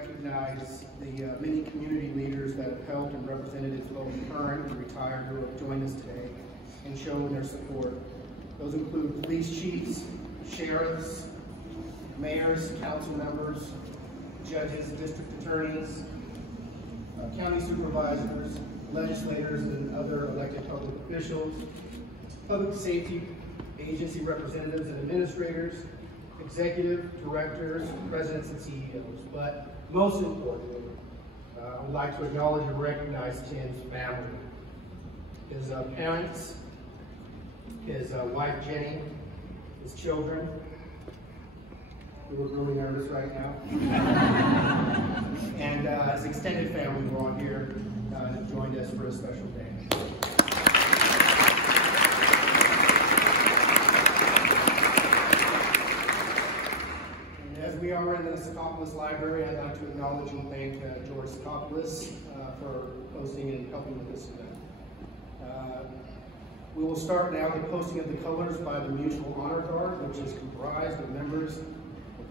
Recognize the many community leaders that have helped and representatives, both current and retired, who have joined us today and shown their support. Those include police chiefs, sheriffs, mayors, council members, judges, district attorneys, county supervisors, legislators, and other elected public officials, public safety agency representatives and administrators, executive directors, presidents, and CEOs. But most importantly, I would like to acknowledge and recognize Tim's family, his parents, his wife Jenny, his children. We look really nervous right now. And his extended family who are all here have joined us for a special day. We are in the Sacramento Library. I'd like to acknowledge and thank George Sacramento for hosting and helping with this event. We will start now the posting of the colors by the Mutual Honor Guard, which is comprised of members of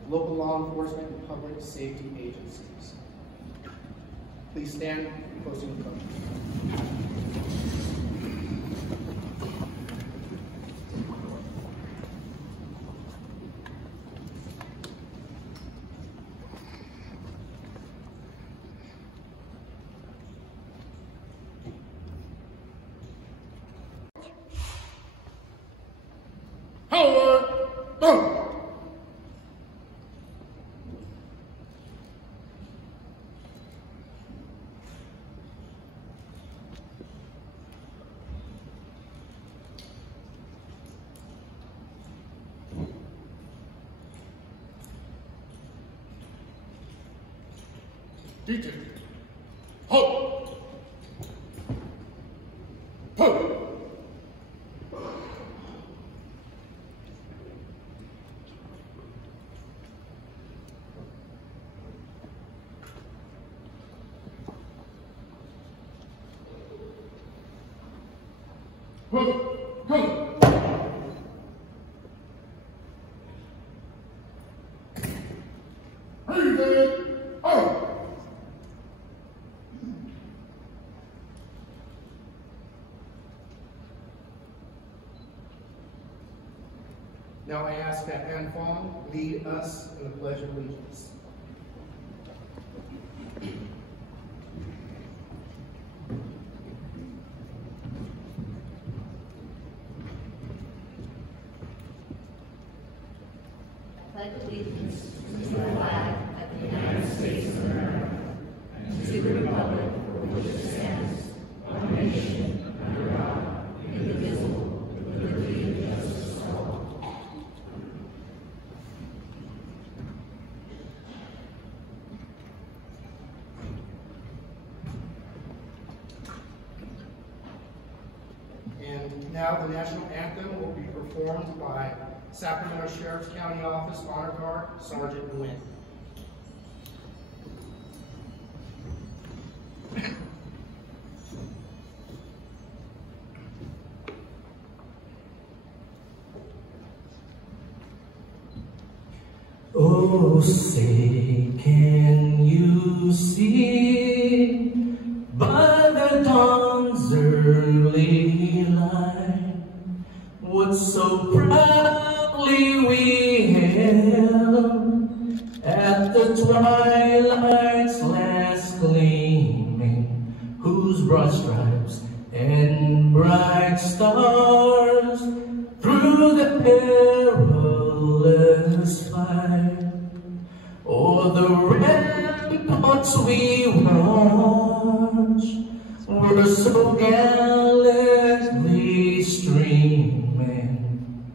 local law enforcement and public safety agencies. Please stand for posting the colors. DJ. Ho! Ho! Ho! Ho! Now I ask that Anne Fawn lead us in the Pledge of Allegiance. I pledge allegiance to the flag of the United States of America and to the republic for which it stands, one nation, under God, indivisible, with liberty and justice for all. And now the national anthem will be performed by Sacramento Sheriff's County Office Honor Guard, Sergeant Nguyen. Oh, say, can you see by the dawn's early light what so proudly we hailed at the twilight's last gleaming, whose broad stripes and bright stars through the perilous fight o'er the ramparts we watched were so gallantly streaming,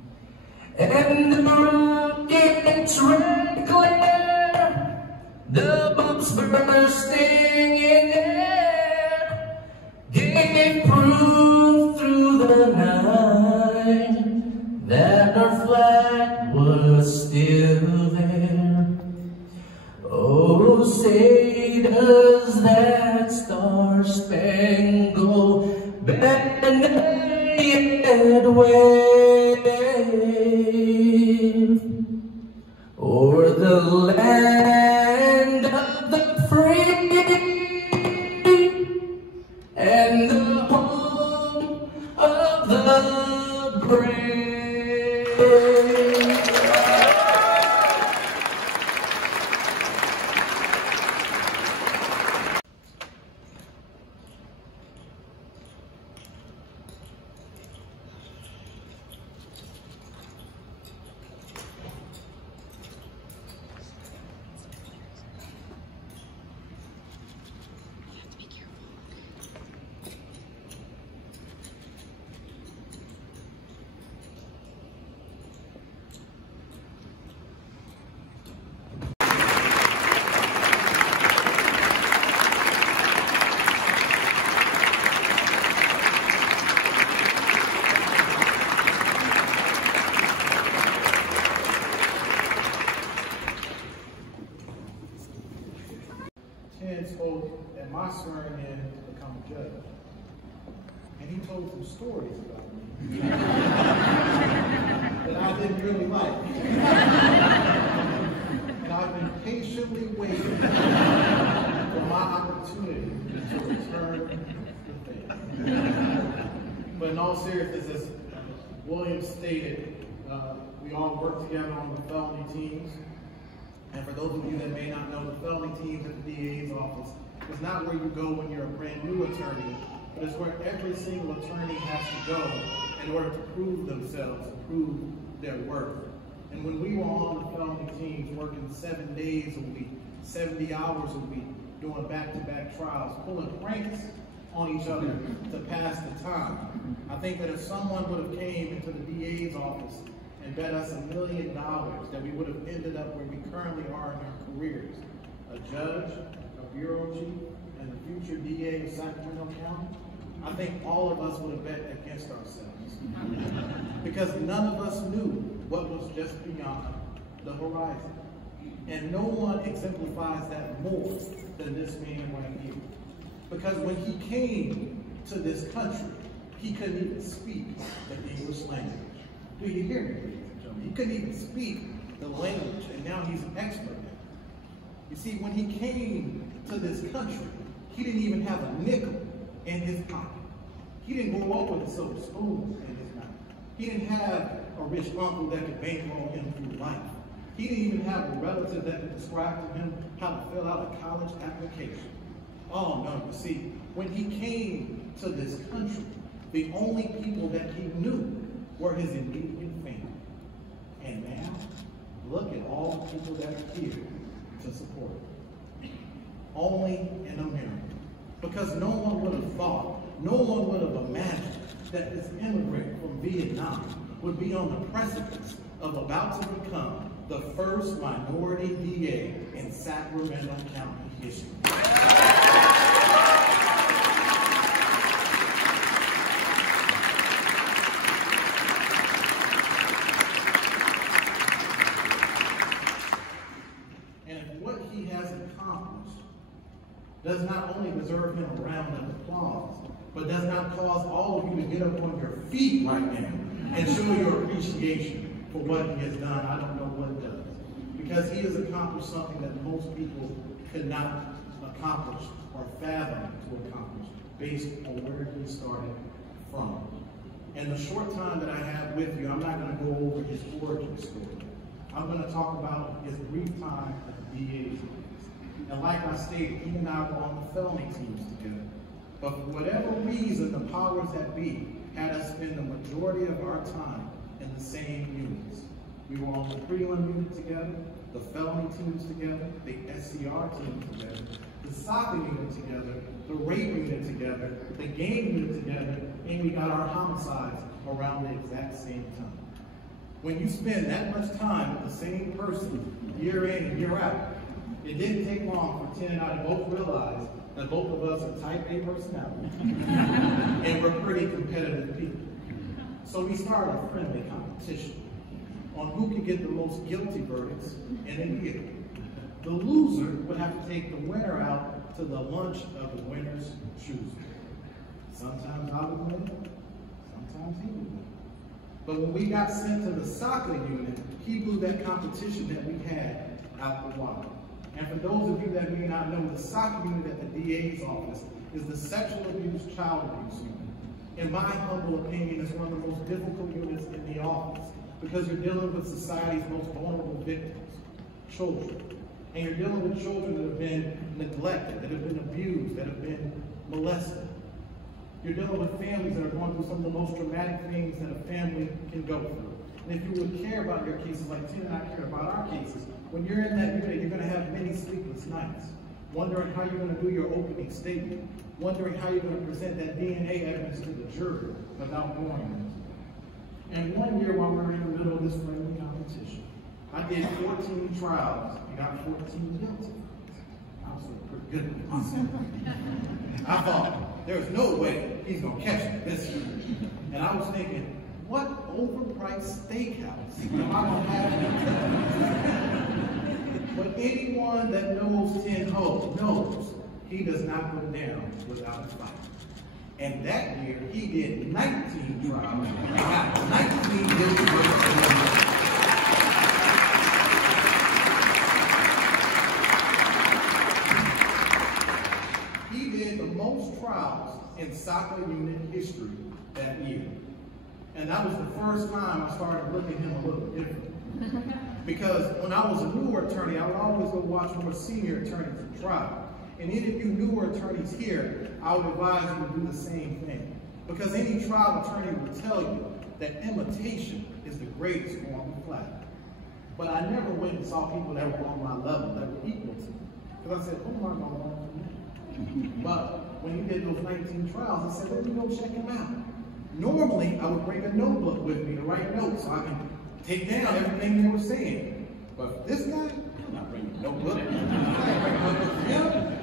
and the rocket's red glare, the bombs bursting in air, gave proof through the night that our flag was still there. Oh, say does that star-spangled banner yet wave o'er the land of the Thiên spoke at my swearing in to become a judge. And he told some stories about me that I didn't really like. And I've been patiently waiting for my opportunity to return the favor. But in all seriousness, as William stated, we all work together on the felony teams. And for those of you that may not know, the felony teams at the DA's office is not where you go when you're a brand new attorney, but it's where every single attorney has to go in order to prove themselves, to prove their worth. And when we were on the felony teams working 7 days a week, 70 hours a week, doing back-to-back trials, pulling pranks on each other to pass the time, I think that if someone would have came into the DA's office and bet us $1 million that we would have ended up where we currently are in our careers, a judge, a bureau chief, and the future DA of Sacramento County, I think all of us would have bet against ourselves. Because none of us knew what was just beyond the horizon. And no one exemplifies that more than this man right here. Because when he came to this country, he couldn't even speak the English language. Do you hear me, ladies and gentlemen? He couldn't even speak the language, and now he's an expert at it. You see, when he came to this country, he didn't even have a nickel in his pocket. He didn't grow up with a silver spoon in his mouth. He didn't have a rich uncle that could bankroll him through life. He didn't even have a relative that could describe to him how to fill out a college application. Oh no, you see, when he came to this country, the only people that he knew were his immediate family. And now, look at all the people that are here to support him. Only in America. Because no one would have thought, no one would have imagined that this immigrant from Vietnam would be on the precipice of about to become the first minority DA in Sacramento County history. Does not only deserve him a round of applause, but does not cause all of you to get up on your feet right now and show your appreciation for what he has done. I don't know what does. Because he has accomplished something that most people could not accomplish or fathom to accomplish based on where he started from. In the short time that I have with you, I'm not going to go over his origin story. I'm going to talk about his brief time at the DA's office. And like I stated, he and I were on the felony teams together. But for whatever reason, the powers that be had us spend the majority of our time in the same units. We were on the prelim unit together, the felony teams together, the SCR team together, the soccer unit together, the rape unit together, the game unit together, and we got our homicides around the exact same time. When you spend that much time with the same person, year in and year out, it didn't take long for Thiên and I to both realize that both of us are type A personality and we're pretty competitive people. So we started a friendly competition on who could get the most guilty verdicts in a year. The loser would have to take the winner out to the lunch of the winner's choosing. Sometimes I would win, sometimes he would win. But when we got sent to the soccer unit, he blew that competition that we had out the water. And for those of you that may not know, the soccer unit at the DA's office is the sexual abuse, child abuse unit. In my humble opinion, it's one of the most difficult units in the office because you're dealing with society's most vulnerable victims, children. And you're dealing with children that have been neglected, that have been abused, that have been molested. You're dealing with families that are going through some of the most traumatic things that a family can go through. And if you would care about your cases like Thiên and I care about our cases, when you're in that unit, you're going to have many sleepless nights, wondering how you're going to do your opening statement, wondering how you're going to present that DNA evidence to the jury without knowing it. And one year while we were in the middle of this friendly competition, I did 14 trials and got 14 guilty. I was pretty good with myself. I thought, there's no way he's going to catch me this year. And I was thinking, what overpriced steakhouse am I going to have? But anyone that knows Thiên Ho knows he does not go down without a fight. And that year, he did 19 trials and got 19 guilty verdicts. He did the most trials in soccer unit history that year. And that was the first time I started looking at him a little different. Because when I was a newer attorney, I would always go watch more senior attorneys in trial. And any of you newer attorneys here, I would advise you to do the same thing. Because any trial attorney will tell you that imitation is the greatest form of flattery. But I never went and saw people that were on my level, that were equal to me. Because I said, who am I going to learn from him? But when he did those 19 trials, I said, let me go check him out. Normally, I would bring a notebook with me to write notes so I can take down everything they were saying. But this guy, I'm not bringing a notebook. I ain't bringing a notebook for him.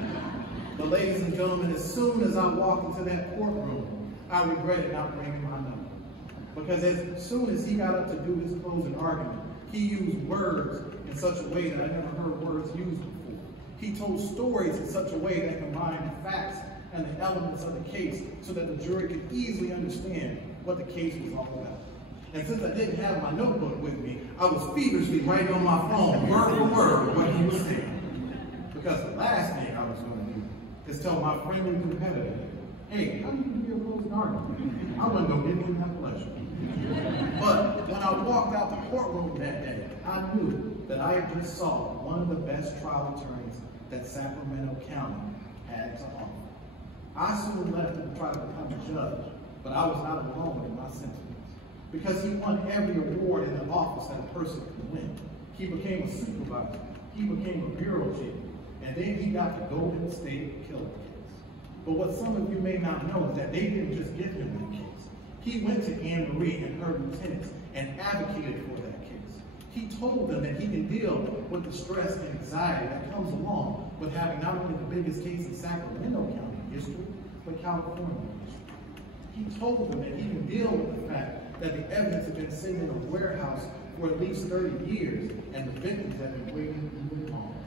But ladies and gentlemen, as soon as I walked into that courtroom, I regretted not bringing my notebook. Because as soon as he got up to do his closing argument, he used words in such a way that I never heard words used before. He told stories in such a way that combined the facts and the elements of the case so that the jury could easily understand what the case was all about. And since I didn't have my notebook with me, I was feverishly writing on my phone, word for word, what he was saying. Because the last thing I was going to do is tell my friendly competitor, hey, how do you do your closing argument? I wasn't going to give him that pleasure. But when I walked out the courtroom that day, I knew that I had just saw one of the best trial attorneys that Sacramento County had to offer. I soon left to try to become a judge, but I was not alone in my sentiments. Because he won every award in the office that a person could win. He became a supervisor. He became a bureau chief. And then he got the Golden State Killer case. But what some of you may not know is that they didn't just give him the case. He went to Anne Marie and her lieutenants and advocated for that case. He told them that he can deal with the stress and anxiety that comes along with having not only the biggest case in Sacramento County history, but California history. He told them that he can deal with the fact that the evidence had been sitting in a warehouse for at least 30 years, and the victims had been waiting even longer.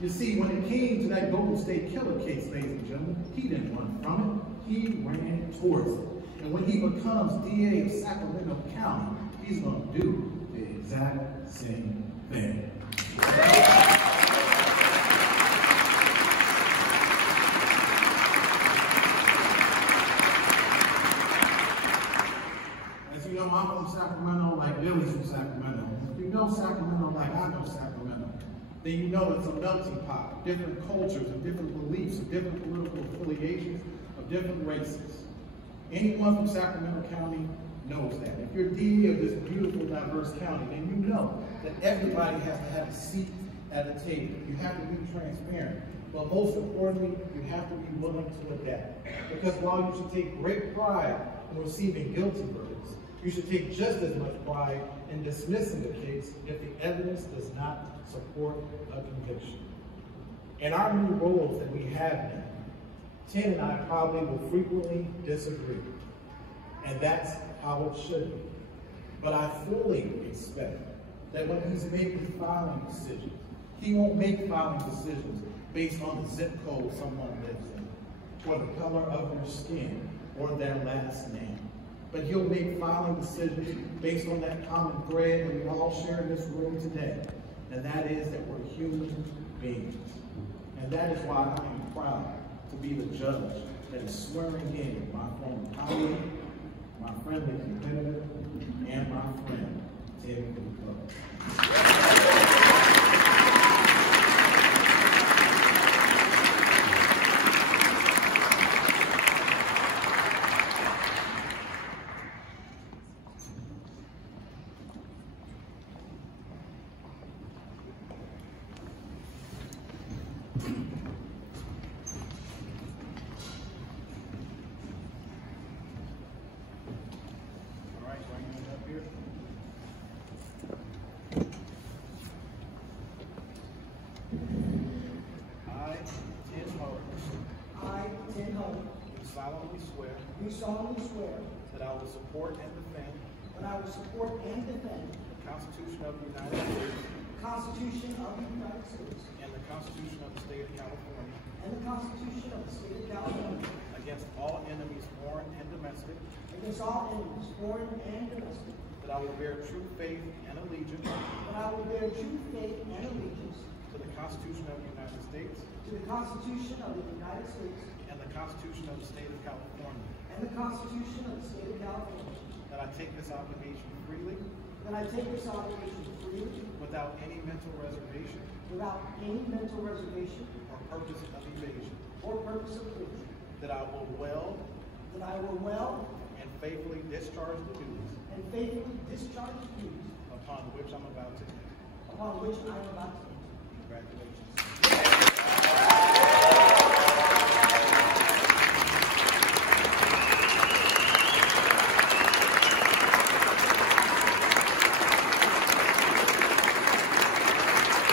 You see, when it came to that Golden State Killer case, ladies and gentlemen, he didn't run from it, he ran towards it. And when he becomes DA of Sacramento County, he's going to do the exact same thing. I'm from Sacramento like Billy's from Sacramento. If you know Sacramento like I know Sacramento, then you know it's a melting pot of different cultures, of different beliefs, of different political affiliations, of different races. Anyone from Sacramento County knows that. If you're DA of this beautiful, diverse county, then you know that everybody has to have a seat at a table. You have to be transparent. But most importantly, you have to be willing to adapt. Because while you should take great pride in receiving guilty verdicts, you should take just as much pride in dismissing the case if the evidence does not support a conviction. In our new roles that we have now, Thiên and I probably will frequently disagree. And that's how it should be. But I fully expect that when he's making filing decisions, he won't make filing decisions based on the zip code someone lives in, or the color of their skin, or their last name. But he'll make filing decisions based on that common thread that we all share in this room today. And that is that we're human beings. And that is why I am proud to be the judge that is swearing in my former colleague, my friendly competitor, and my friend, Thiên. Do solemnly swear that I will support and defend that I will support and defend the Constitution of the United States the Constitution of the United States and the Constitution of the State of California and the Constitution of the State of California against all enemies, foreign and domestic, against all enemies, foreign and domestic, that I will bear true faith and allegiance that I will bear true faith and allegiance to the Constitution of the United States to the Constitution of the United States and the Constitution of the State of California, and the Constitution of the State of California, that I take this obligation freely that I take this obligation freely without any mental reservation without any mental reservation or purpose of evasion, or purpose of evasion, that I will well that I will well and faithfully discharge the duties and faithfully discharge the duties upon which I'm about to enter. upon which I am about to enter. Congratulations.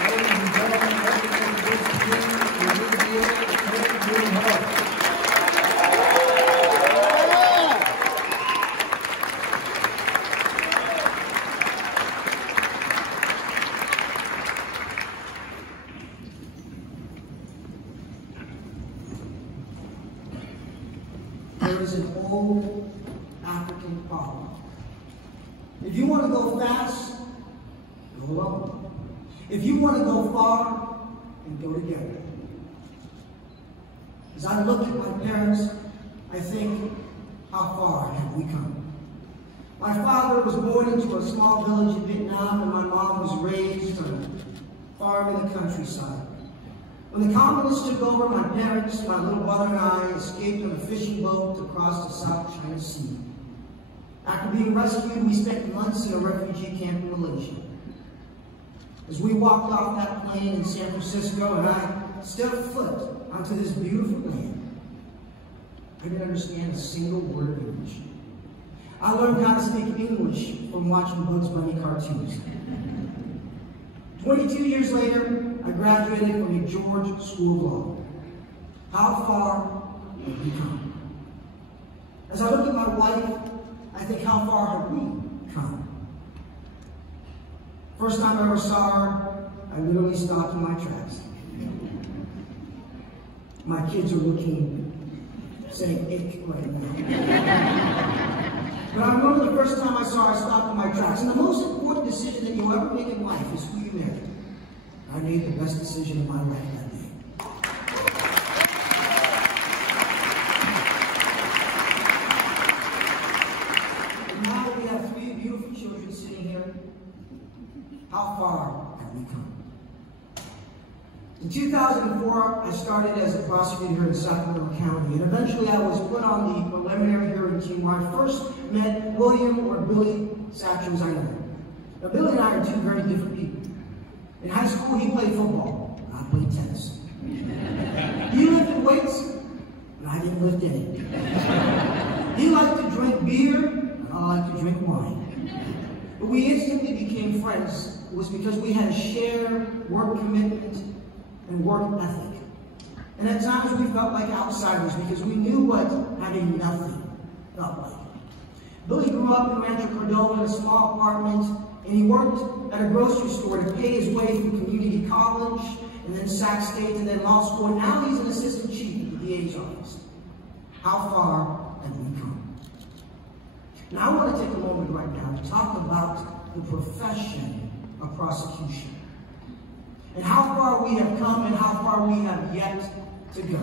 Ladies and gentlemen, everything this week will be able to take your heart. There is an old African proverb. If you want to go fast, go alone. If you want to go far, then go together. As I look at my parents, I think, how far have we come? My father was born into a small village in Vietnam, and my mom was raised on a farm in the countryside. When the communists took over, my parents, my little brother and I escaped on a fishing boat to cross the South China Sea. After being rescued, we spent months in a refugee camp in Malaysia. As we walked off that plane in San Francisco and I stepped foot onto this beautiful land, I didn't understand a single word of English. I learned how to speak English from watching Bugs Bunny cartoons. 22 years later, I graduated from the George School of Law. How far have we come? As I look at my wife, I think, how far have we come? First time I ever saw her, I literally stopped in my tracks. My kids are looking, saying ick right now. But I remember the first time I saw her, I stopped in my tracks. And the most important decision that you'll ever make in life is who you marry. I made the best decision of my life that day. And now that we have 3 beautiful children sitting here, how far have we come? In 2004, I started as a prosecutor here in Sacramento County, and eventually I was put on the preliminary hearing team where I first met William, or Billy Satchel as I know him. Now, Billy and I are 2 very different people. In high school, he played football, and I played tennis. He lifted weights, and I didn't lift any. He liked to drink beer, and I liked to drink wine. But we instantly became friends. It was because we had a shared work commitment and work ethic. And at times we felt like outsiders because we knew what having nothing felt like. Billy grew up in Rancho Cordova in a small apartment, and he worked at a grocery store to pay his way through community college, and then Sac State, and then law school, and now he's an assistant chief at the DA's office. How far have we come? Now I want to take a moment right now to talk about the profession of prosecution, and how far we have come and how far we have yet to go.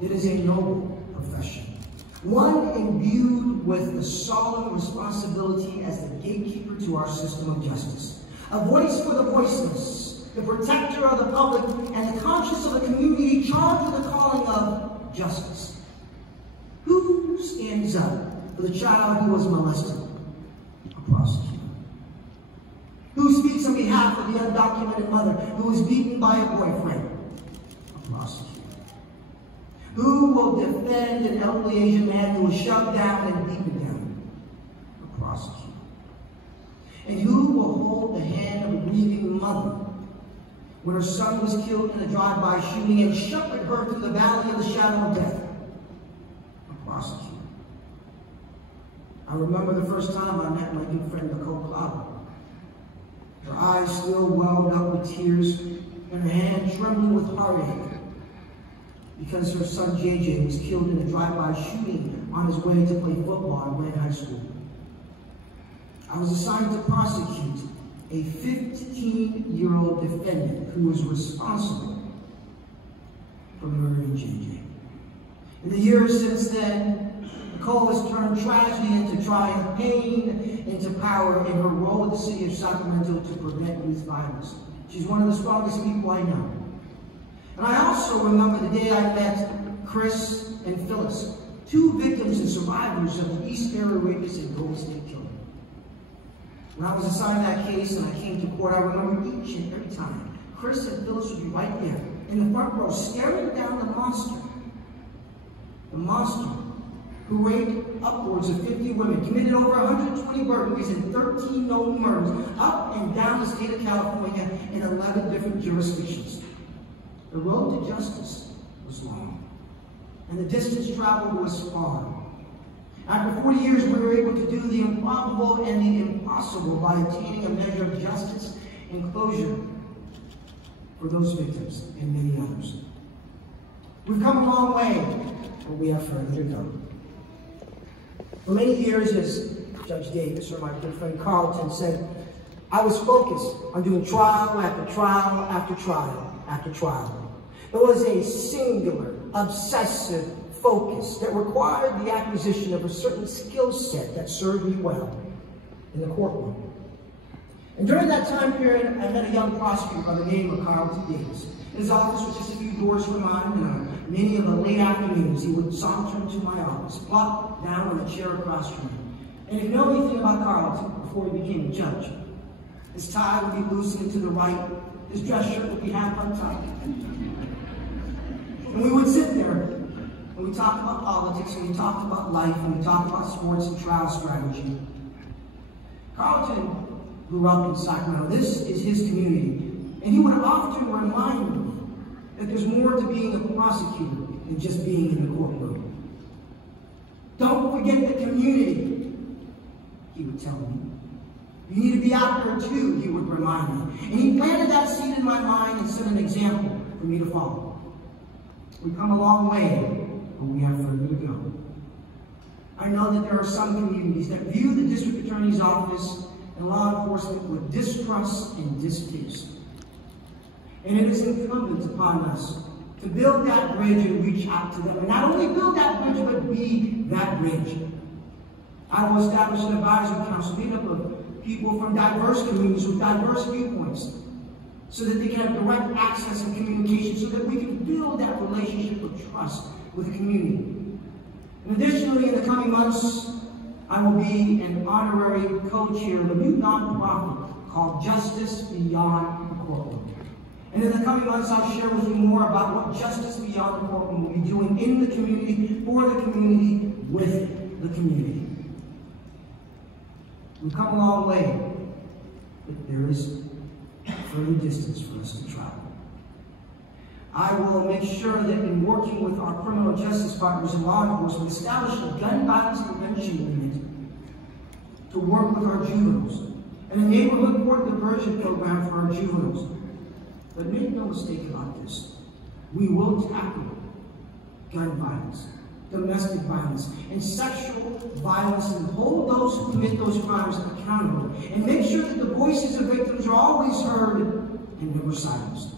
It is a noble profession, one imbued with the solemn responsibility as the gatekeeper to our system of justice, a voice for the voiceless, the protector of the public, and the conscience of the community charged with the calling of justice. Who stands up for the child who was molested? A prosecutor. Who speaks on behalf of the undocumented mother who was beaten by a boyfriend? A prosecutor. Who will defend an elderly Asian man who was shoved down and beaten down? A prosecutor. And who will hold the hand of a grieving mother when her son was killed in a drive-by shooting and shepherded her through the valley of the shadow of death? A prosecutor. I remember the first time I met my good friend Nicole Cloud. Her eyes still welled up with tears and her hand trembling with heartache because her son JJ was killed in a drive-by shooting on his way to play football at Wayne High School. I was assigned to prosecute a 15-year-old defendant who was responsible for murdering JJ. In the years since then, Nicole has turned tragedy into triumph, pain into power in her role at the city of Sacramento to prevent youth violence. She's one of the strongest people I know. And I also remember the day I met Chris and Phyllis, two victims and survivors of the East Area Rapist and Golden State killing. When I was assigned that case and I came to court, I remember each and every time Chris and Phyllis would be right there in the front row staring down the monster who raped upwards of 50 women, committed over 120 burglaries and 13 known murders up and down the state of California in 11 different jurisdictions. The road to justice was long, and the distance traveled was far. After 40 years, we were able to do the improbable and the impossible by obtaining a measure of justice and closure for those victims and many others. We've come a long way, but we have further to go. For many years, as Judge Davis or my good friend Carlton said, I was focused on doing trial after trial after trial after trial. There was a singular, obsessive focus that required the acquisition of a certain skill set that served me well in the courtroom. And during that time period, I met a young prosecutor by the name of Carlton Davis. His office was just a few doors from mine, and many of the late afternoons he would saunter into my office, plop down on a chair across from me. And if you know anything about Carlton before he became a judge, his tie would be loosened to the right, his dress shirt would be half untied. And we would sit there, and we talked about politics, and we talked about life, and we talked about sports and trial strategy. Carlton grew up in Sacramento. This is his community. And he would often remind me that there's more to being a prosecutor than just being in the courtroom. Don't forget the community, he would tell me. You need to be out there too, he would remind me. And he planted that seed in my mind and set an example for me to follow. We've come a long way, but we have further to go. I know that there are some communities that view the district attorney's office and law enforcement with distrust and distaste. And it is incumbent upon us to build that bridge and reach out to them. And not only build that bridge, but be that bridge. I will establish an advisory council made up of people from diverse communities with diverse viewpoints, so that they can have direct access and communication, so that we can build that relationship of trust with the community. And additionally, in the coming months, I will be an honorary co-chair of a new nonprofit called Justice Beyond the Courtroom. And in the coming months, I'll share with you more about what Justice Beyond the Courtroom will be doing in the community, for the community, with the community. We've come a long way, but there is further distance for us to travel. I will make sure that in working with our criminal justice partners and law enforcement, establish a gun violence prevention unit to work with our juveniles, and a neighborhood court diversion program for our juveniles. But make no mistake about this. We will tackle gun violence, domestic violence, and sexual violence, and hold those who commit those crimes accountable, and make sure that the voices of victims are always heard and never silenced.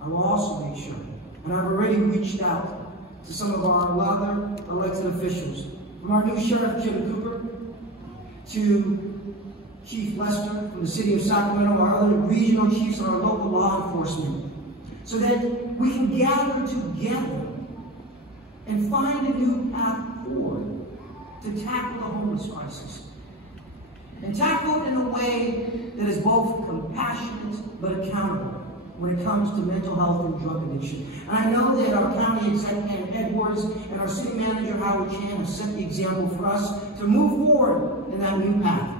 I will also make sure, and I've already reached out to some of our other elected officials, from our new Sheriff Jim Cooper to Chief Lester from the city of Sacramento, our other regional chiefs, and our local law enforcement, so that we can gather together and find a new path forward to tackle the homeless crisis. And tackle it in a way that is both compassionate but accountable when it comes to mental health and drug addiction. And I know that our county executive Edwards and our city manager Howard Chan have set the example for us to move forward in that new path.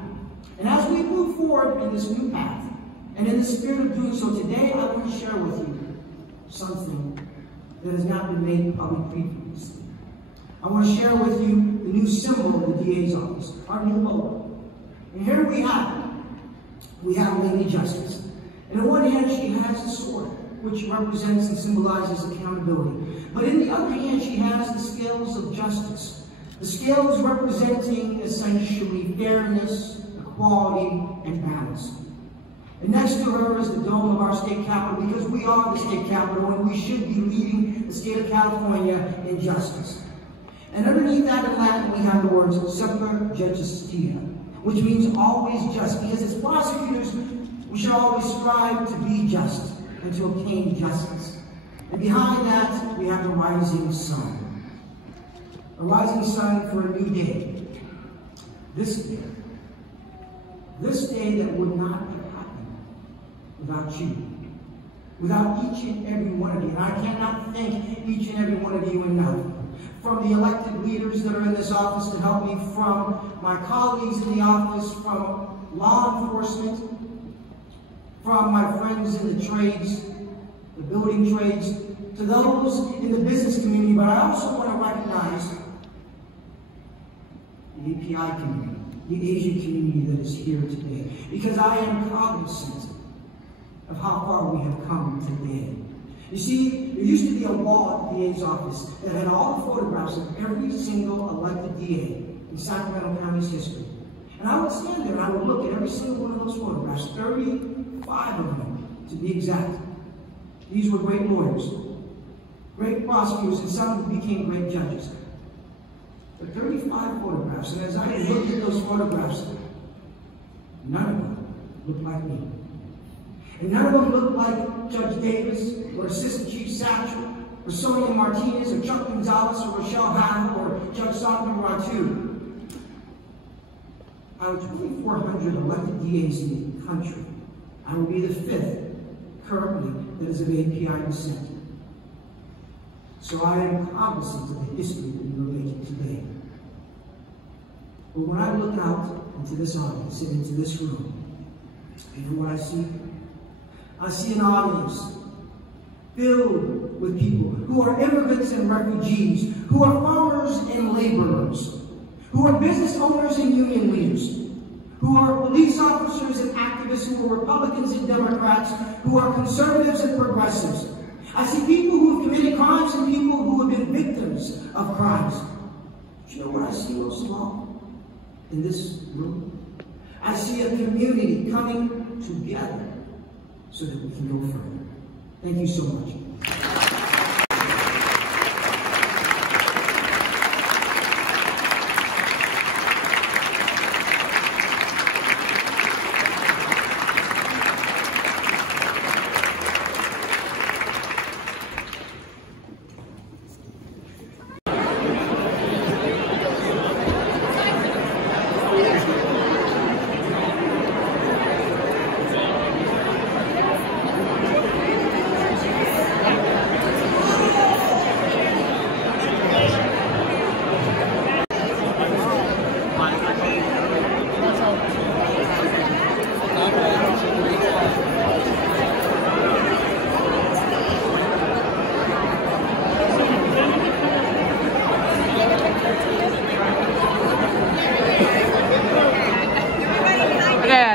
And as we move forward in this new path, and in the spirit of doing so today, I want to share with you something that has not been made public previously. I want to share with you the new symbol of the DA's office, our new logo. And here we have Lady Justice. And In one hand, she has the sword, which represents and symbolizes accountability. But in the other hand, she has the scales of justice. The scales representing essentially fairness, equality, and balance. And next to her is the dome of our state capitol, because we are the state capitol and we should be leading the state of California in justice. And underneath that in Latin, we have the words semper justia, which means always just, because as prosecutors, we should always strive to be just and to obtain justice. And behind that, we have the rising sun. A rising sun for a new day. This day that would not have happened without you. Without each and every one of you. And I cannot thank each and every one of you enough. From the elected leaders that are in this office to help me, from my colleagues in the office, from law enforcement, from my friends in the trades, the building trades, to those in the business community, but I also want to recognize the API community, the Asian community that is here today, because I am cognizant of how far we have come today. You see, there used to be a wall at the DA's office that had all the photographs of every single elected DA in Sacramento County's history. And I would stand there and I would look at every single one of those photographs, 35 of them to be exact. These were great lawyers, great prosecutors, and some who became great judges. But 35 photographs, and as I looked at those photographs, none of them looked like me. And none of them looked like Judge Davis, or Assistant Chief Satchel, or Sonia Martinez, or Chuck Gonzalez, or Rochelle Howell, or Judge Solomon Ratu. Out of 2,400 elected DAs in the country, I will be the 5th currently that is of API descent. So I am cognizant of the history that we are making today. But when I look out into this audience and into this room, you know what I see? I see an audience filled with people who are immigrants and refugees, who are farmers and laborers, who are business owners and union leaders, who are police officers and activists, who are Republicans and Democrats, who are conservatives and progressives. I see people who have committed crimes and people who have been victims of crimes. Do you know what I see most of all in this room? I see a community coming together so that we can go further. Thank you so much.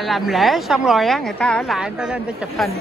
Làm lễ xong rồi á, người ta ở lại, người ta lên để chụp hình.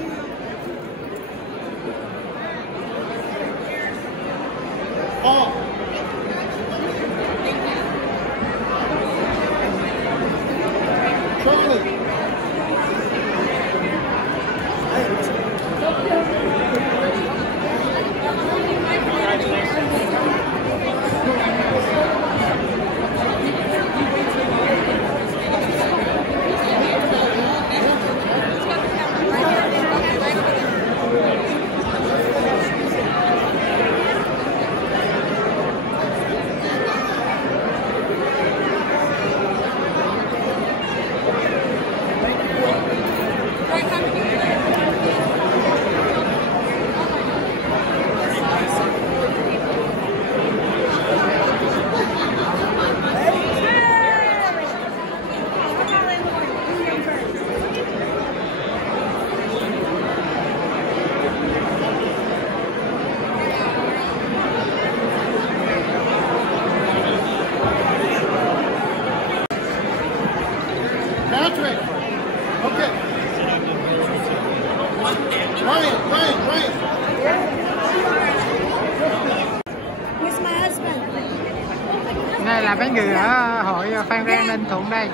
Ryan. Where's my husband? Đây là mấy người ở hội Phan Rang Ninh Thuận đây.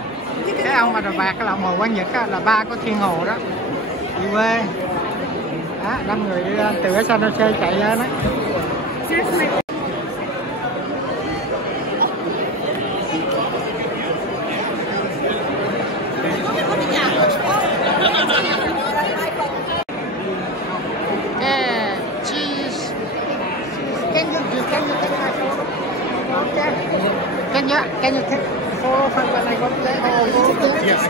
Cái ông mà đầu bạc cái lọng Hồ Quang Nhật á, là ba của Thiên Hồ đó. Đi quê. Đó, 5 người đi lên từ ở San Jose chạy lên đó. Cheese. Can you take photo from when I go there? Yes.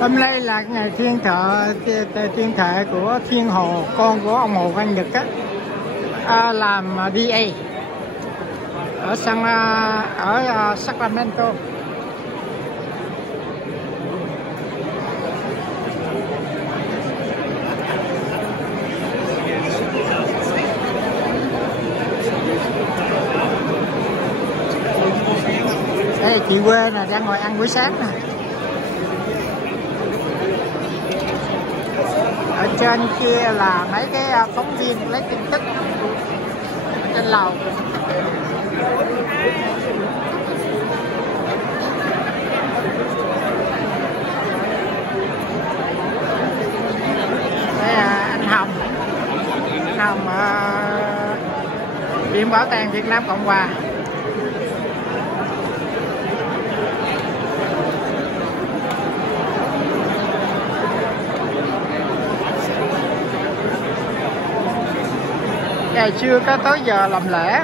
Hôm nay là ngày thiên thệ của Thiên Hồ, con của ông Hồ Quang Nhật á, làm DA ở Sacramento. Đây là chị quê nè, đang ngồi ăn buổi sáng nè. Ở trên kia là mấy cái phóng viên lấy tin tức trên lầu. Đây là anh Hồng Viện Bảo tàng Việt Nam Cộng Hòa. Ngày chưa có tới giờ làm lễ.